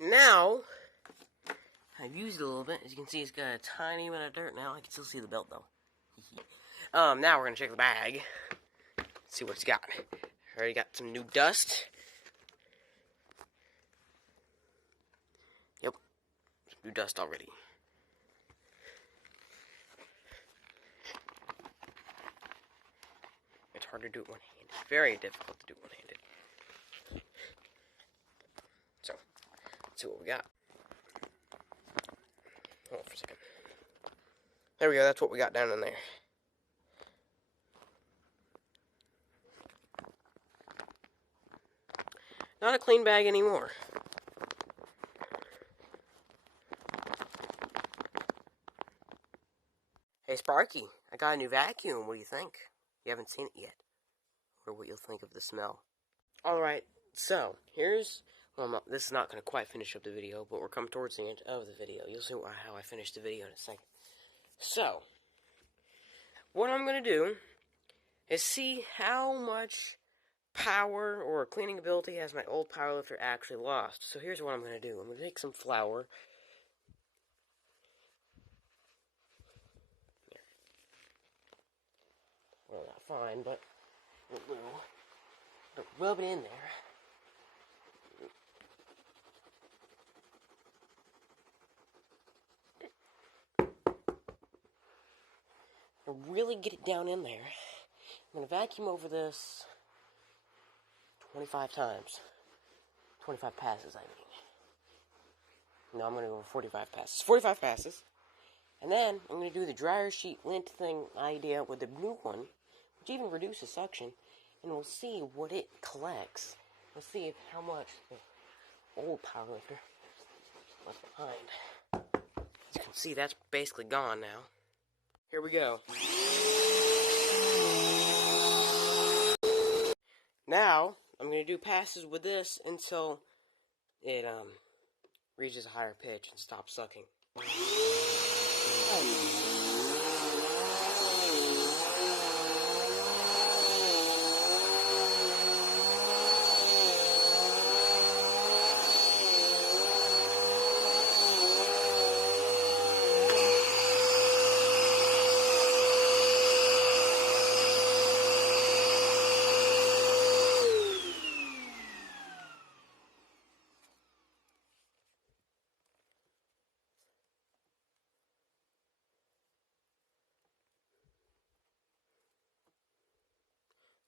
Now, I've used it a little bit. As you can see, it's got a tiny bit of dirt now. I can still see the belt, though. Now we're going to check the bag. See what it's got. Already got some new dust. Yep, some new dust already. It's hard to do it one-handed. Very difficult to do one-handed. So, let's see what we got. Hold on for a second. There we go, that's what we got down in there. Not a clean bag anymore. Hey Sparky, I got a new vacuum. What do you think? You haven't seen it yet. Or what you'll think of the smell. Alright, so, here's... Well, this is not going to quite finish up the video, but we're coming towards the end of the video. You'll see how I finish the video in a second. So, what I'm going to do is see how much power or cleaning ability has my old powerlifter actually lost. So here's what I'm going to do. I'm going to take some flour. Well, not fine, but we'll rub it in there. And really get it down in there. I'm going to vacuum over this 25 times. 25 passes, I mean. No, I'm going to go 45 passes. 45 passes. And then I'm going to do the dryer sheet lint thing idea with the new one, which even reduces suction, and we'll see what it collects. We'll see how much the old powerlifter left behind. As you can see, that's basically gone now. Here we go. Now, I'm going to do passes with this until it reaches a higher pitch and stops sucking.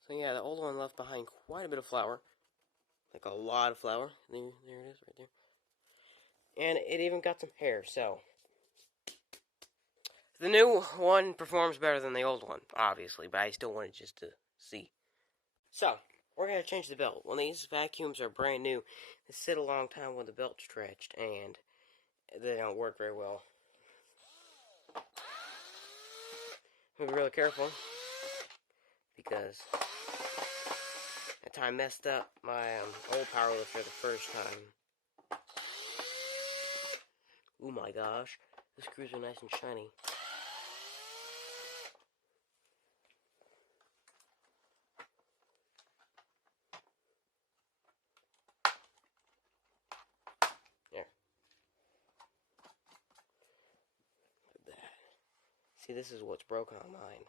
So yeah, the old one left behind quite a bit of flour. Like a lot of flour. There it is, right there. And it even got some hair, so... The new one performs better than the old one, obviously, but I still wanted just to see. So, we're going to change the belt. When these vacuums are brand new, they sit a long time with the belt stretched, and they don't work very well. Be really careful, because that time I messed up my old powerlifter the first time. Oh my gosh, the screws are nice and shiny. There. Look at that. See, this is what's broken on mine.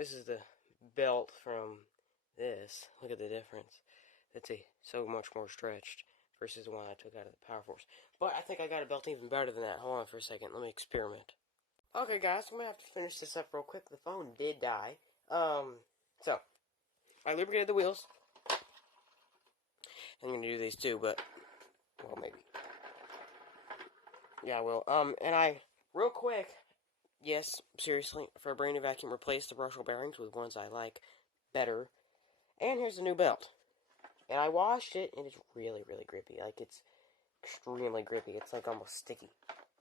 This is the belt from this. Look at the difference. It's so much more stretched versus the one I took out of the Power Force. But I think I got a belt even better than that. Hold on for a second. Let me experiment. Okay, guys, I'm going to have to finish this up real quick. The phone did die. So, I lubricated the wheels. I'm going to do these too, but, well, maybe. Yeah, I will. And I, real quick, yes, seriously, for a brand new vacuum, replace the brushable bearings with ones I like better. And here's the new belt. And I washed it, and it's really, really grippy. Like, it's extremely grippy. It's, like, almost sticky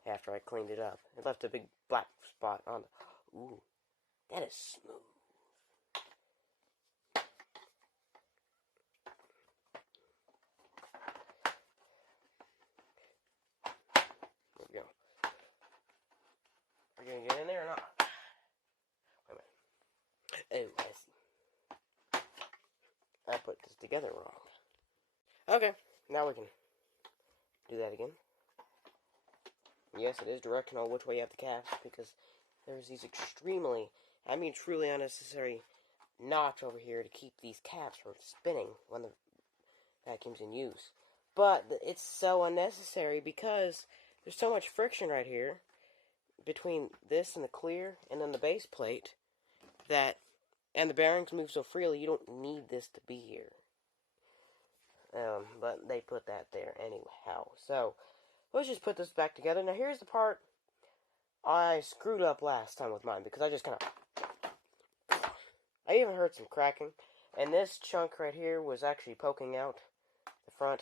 after I cleaned it up. It left a big black spot on the... Ooh, that is smooth. There we go. Are you gonna get in there or not? Wait a minute. Oh, I see. I put this together wrong. Okay, now we can do that again. Yes, it is directional which way you have the caps, because there's these extremely, I mean truly unnecessary notch over here to keep these caps from spinning when the vacuum's in use. But it's so unnecessary because there's so much friction right here between this and the clear and then the base plate that, and the bearings move so freely, you don't need this to be here. But they put that there anyhow. So, let's just put this back together. Now, here's the part I screwed up last time with mine, because I just kind of... I even heard some cracking. And this chunk right here was actually poking out the front.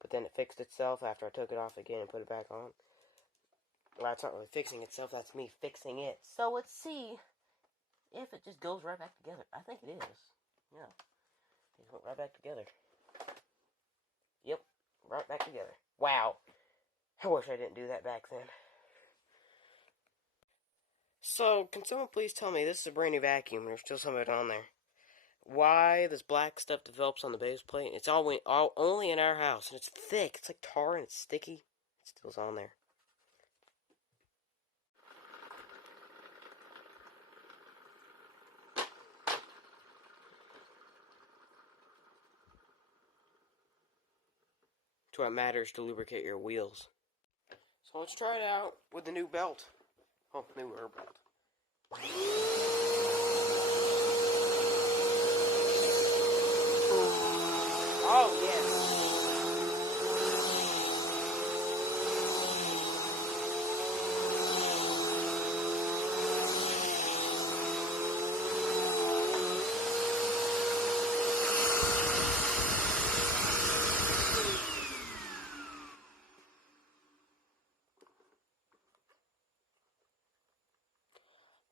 But then it fixed itself after I took it off again and put it back on. Well, it's not really fixing itself, that's me fixing it. So, let's see if it just goes right back together. I think it is. Yeah. It went right back together. Yep. Right back together. Wow. I wish I didn't do that back then. So, can someone please tell me, this is a brand new vacuum, there's still some of it on there, why this black stuff develops on the base plate? It's only in our house, and it's thick, it's like tar and it's sticky. It still's on there. That's why it matters to lubricate your wheels. So let's try it out with the new belt. Oh, newer belt. Oh, yes.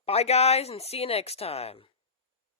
Bye, guys, and see you next time.